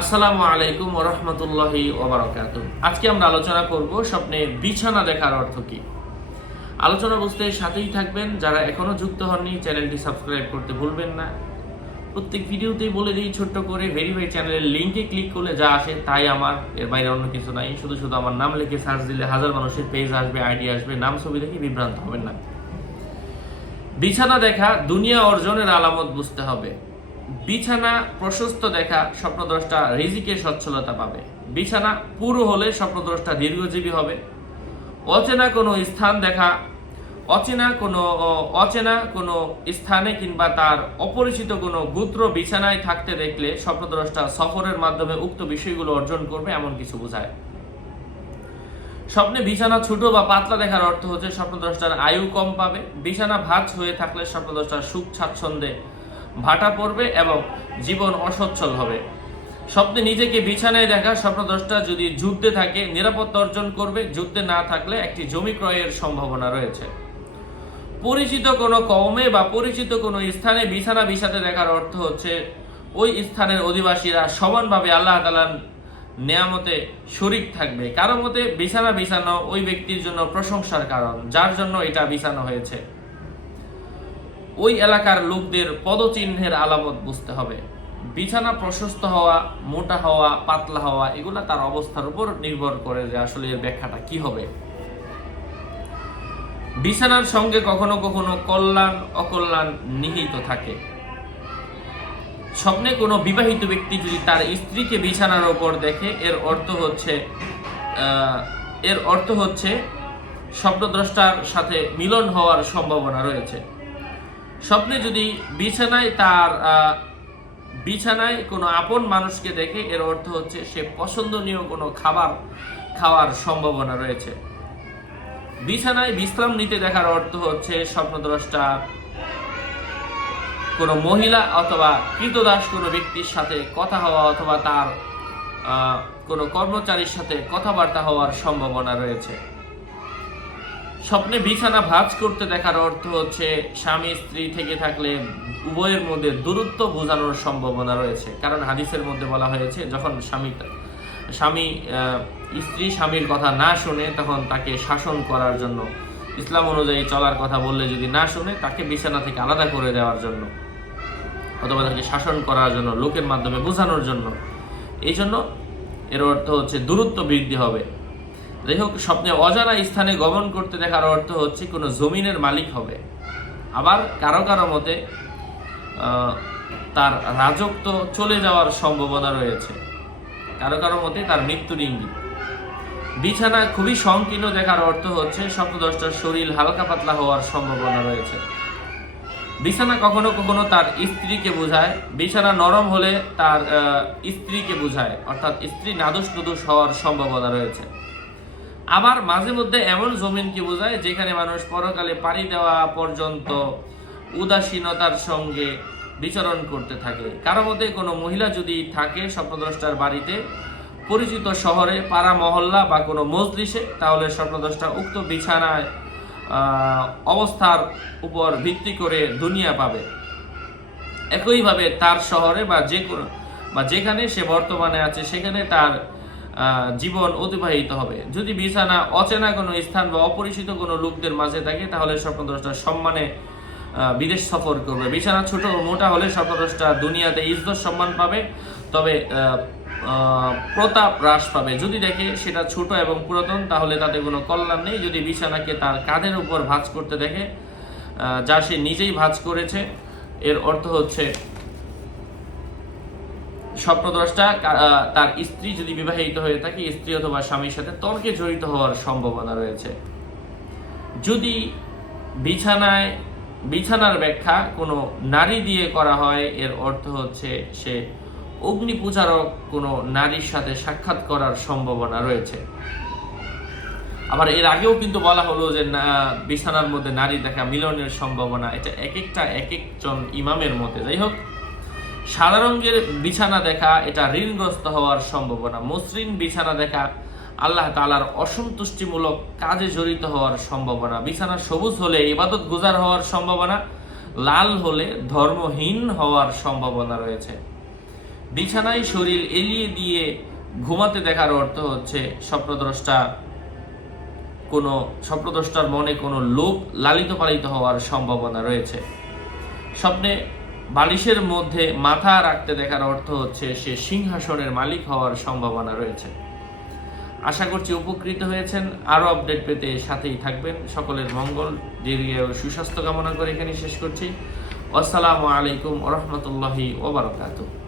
আসসালামু আলাইকুম ওয়া রাহমাতুল্লাহি ওয়া বারাকাতুহু। আজকে আমরা আলোচনা করব স্বপ্নে বিছানা দেখার অর্থ কি। আলোচনা বুঝতে সাথেই থাকবেন। যারা এখনো যুক্ত হননি চ্যানেলটি সাবস্ক্রাইব করতে ভুলবেন না। প্রত্যেক ভিডিওতেই বলে দিই ছোট্ট করে, ভেরিফাই চ্যানেলের লিংকে ক্লিক করলে যা আসে তাই আমার, এর বাইরে অন্য কিছু নাই। শুধু আমার নাম লিখে সার্চ দিলে হাজার মানুষের পেজ আসবে, আইডি আসবে, নাম ছবি দেখে বিভ্রান্ত হবেন না। বিছানা দেখা দুনিয়া অর্জনের আলামত বুঝতে হবে। বিছানা প্রশস্ত দেখা স্বপ্নদ্রষ্টা রিজিকে সচ্ছলতা পাবে। বিছানা পুরো হলে স্বপ্নদ্রষ্টা দীর্ঘজীবী হবে। অচেনা কোনো স্থান দেখা, অচেনা কোনো স্থানে কিংবা তার অপরিচিত কোনো গোত্র বিছানায় থাকতে দেখলে স্বপ্নদ্রষ্টা সফরের মাধ্যমে উক্ত বিষয়গুলো অর্জন করবে, এমন কিছু বোঝায়। স্বপ্নে বিছানা ছোট বা পাতলা দেখার অর্থ হচ্ছে স্বপ্নদ্রষ্টার আয়ু কম পাবে। বিছানা ভাঁজ হয়ে থাকলে স্বপ্নদ্রষ্টার সুখ স্বাচ্ছন্দ্যে ভাটা পড়বে এবং জীবন অসচ্ছল হবে। স্বপ্নে নিজেকে বিছানায় দেখা স্বপ্নদ্রষ্টা যদি যুদ্ধে থাকে নিরাপত্তা অর্জন করবে, যুদ্ধে না থাকলে একটি জমি ক্রয়ের সম্ভাবনা রয়েছে। পরিচিত কোনো কওমে বা পরিচিত কোনো স্থানে বিছানা বিছাতে দেখার অর্থ হচ্ছে ওই স্থানের অধিবাসীরা সমানভাবে আল্লাহ তাআলার নেয়ামতে শরীক থাকবে। কারো মতে বিছানা বিছানো ওই ব্যক্তির জন্য প্রশংসার কারণ, যার জন্য এটা বিছানো হয়েছে। ওই এলাকার লোকদের পদচিহ্নের আলামত বুঝতে হবে। বিছানা প্রশস্ত হওয়া, মোটা হওয়া, পাতলা হওয়া, এগুলা তার অবস্থার উপর নির্ভর করে যে আসলে এর ব্যাখ্যাটা কি হবে। বিছানার সঙ্গে কখনো কখনো কল্যাণ অকল্যাণ নিহিত থাকে। স্বপ্নে কোনো বিবাহিত ব্যক্তি যদি তার স্ত্রীকে বিছানার ওপর দেখে এর অর্থ হচ্ছে স্বপ্নদ্রষ্টার সাথে মিলন হওয়ার সম্ভাবনা রয়েছে। স্বপ্নে যদি বিছানায় কোনো আপন মানুষকে দেখে এর অর্থ হচ্ছে সে পছন্দনীয় কোনো খাবার খাওয়ার সম্ভাবনা রয়েছে। বিছানায় বিশ্রাম নিতে দেখার অর্থ হচ্ছে স্বপ্নদ্রষ্টা কোনো মহিলা অথবা কৃতদাস কোনো ব্যক্তির সাথে কথা হওয়া অথবা তার কোনো কর্মচারীর সাথে কথাবার্তা হওয়ার সম্ভাবনা রয়েছে। স্বপ্নে বিছানা ভাঁজ করতে দেখার অর্থ হচ্ছে স্বামী স্ত্রী থেকে থাকলে উভয়ের মধ্যে দূরত্ব বোঝানোর সম্ভাবনা রয়েছে। কারণ হাদিসের মধ্যে বলা হয়েছে যখন স্ত্রী স্বামীর কথা না শুনে তখন তাকে শাসন করার জন্য, ইসলাম অনুযায়ী চলার কথা বললে যদি না শুনে তাকে বিছানা থেকে আলাদা করে দেওয়ার জন্য অথবা তাকে শাসন করার জন্য, লোকের মাধ্যমে বোঝানোর জন্য। এই জন্য এর অর্থ হচ্ছে দূরত্ব বৃদ্ধি হবে। যাই হোক, স্বপ্নে অজানা স্থানে গমন করতে দেখার অর্থ হচ্ছে কোনো জমিনের মালিক হবে। আবার কারো কারো মতে তার রাজত্ব চলে যাওয়ার সম্ভাবনা রয়েছে, কারো কারো মতে তার মৃত্যুর ইঙ্গিত। বিছানা খুবই সংকীর্ণ দেখার অর্থ হচ্ছে স্বপ্নদ্রষ্টার শরীর হালকা পাতলা হওয়ার সম্ভাবনা রয়েছে। বিছানা কখনো কখনো তার স্ত্রীকে বোঝায়। বিছানা নরম হলে তার স্ত্রীকে বোঝায়, অর্থাৎ স্ত্রী নাদুস নুদুস হওয়ার সম্ভাবনা রয়েছে। আবার মাঝে মধ্যে এমন জমিনকে বোঝায় যেখানে মানুষ পরকালে পাড়ি দেওয়া পর্যন্ত উদাসীনতার সঙ্গে বিচরণ করতে থাকে। কারো মধ্যে কোনো মহিলা যদি থাকে স্বপ্নদ্রষ্টার বাড়িতে, পরিচিত শহরে, পাড়া মহল্লা বা কোনো মজলিসে, তাহলে স্বপ্নদ্রষ্টা উক্ত বিছানায় অবস্থার উপর ভিত্তি করে দুনিয়া পাবে। একইভাবে তার শহরে বা যেখানে সে বর্তমানে আছে সেখানে তার জীবন অতিবাহিত হবে। যদি বিছানা অচেনা কোনো স্থান বা অপরিচিত কোনো লোকদের মাঝে থাকে তাহলে স্বপ্নদ্রষ্টা সম্মানে বিদেশ সফর করবে। বিছানা ছোট ও মোটা হলে স্বপ্নদ্রষ্টা দুনিয়াতে ইজ্জত সম্মান পাবে, তবে প্রতাপ হ্রাস পাবে। যদি দেখে সেটা ছোট এবং পুরাতন তাহলে তাতে কোনো কল্যাণ নেই। যদি বিছানাকে তার কাঁধের উপর ভাঁজ করতে দেখে, যা সে নিজেই ভাঁজ করেছে, এর অর্থ হচ্ছে স্বপ্নদ্রষ্টা তার স্ত্রী যদি বিবাহিত হয়ে থাকে, স্ত্রী অথবা স্বামীর সাথে তর্কে জড়িত হওয়ার সম্ভাবনা রয়েছে। যদি বিছানার ব্যাখ্যা কোনো নারী দিয়ে করা হয়, এর অর্থ হচ্ছে সে অগ্নি পূজারক কোনো নারীর সাথে সাক্ষাৎ করার সম্ভাবনা রয়েছে। আবার এর আগেও কিন্তু বলা হলো যে বিছানার মধ্যে নারী দেখা মিলনের সম্ভাবনা, এটা এক একজন ইমামের মতে। যাই হোক, সাদা রঙের বিছানা দেখা এটা ঋণগ্রস্ত হওয়ার সম্ভাবনা। মসৃণ বিছানা দেখা আল্লাহ তাআলার অসন্তুষ্টিমূলক কাজে জড়িত হওয়ার সম্ভাবনা। বিছানা সবুজ হলে ইবাদত গুজার হওয়ার সম্ভাবনা, লাল হলে ধর্মহীন হওয়ার সম্ভাবনা রয়েছে। বিছানায় শরীর এলিয়ে দিয়ে ঘুমাতে দেখার অর্থ হচ্ছে স্বপ্নদ্রষ্টার মনে কোনো লোভ লালিত পালিত হওয়ার সম্ভাবনা রয়েছে। স্বপ্নে বালিশের মধ্যে মাথা রাখতে দেখার অর্থ হচ্ছে সে সিংহাসনের মালিক হওয়ার সম্ভাবনা রয়েছে। আশা করছি উপকৃত হয়েছেন। আরও আপডেট পেতে সাথেই থাকবেন। সকলের মঙ্গল, দীর্ঘ ও সুস্বাস্থ্য কামনা করে এখানে শেষ করছি। আসসালামু আলাইকুম ওয়া রাহমাতুল্লাহি ওয়া বারাকাতুহু।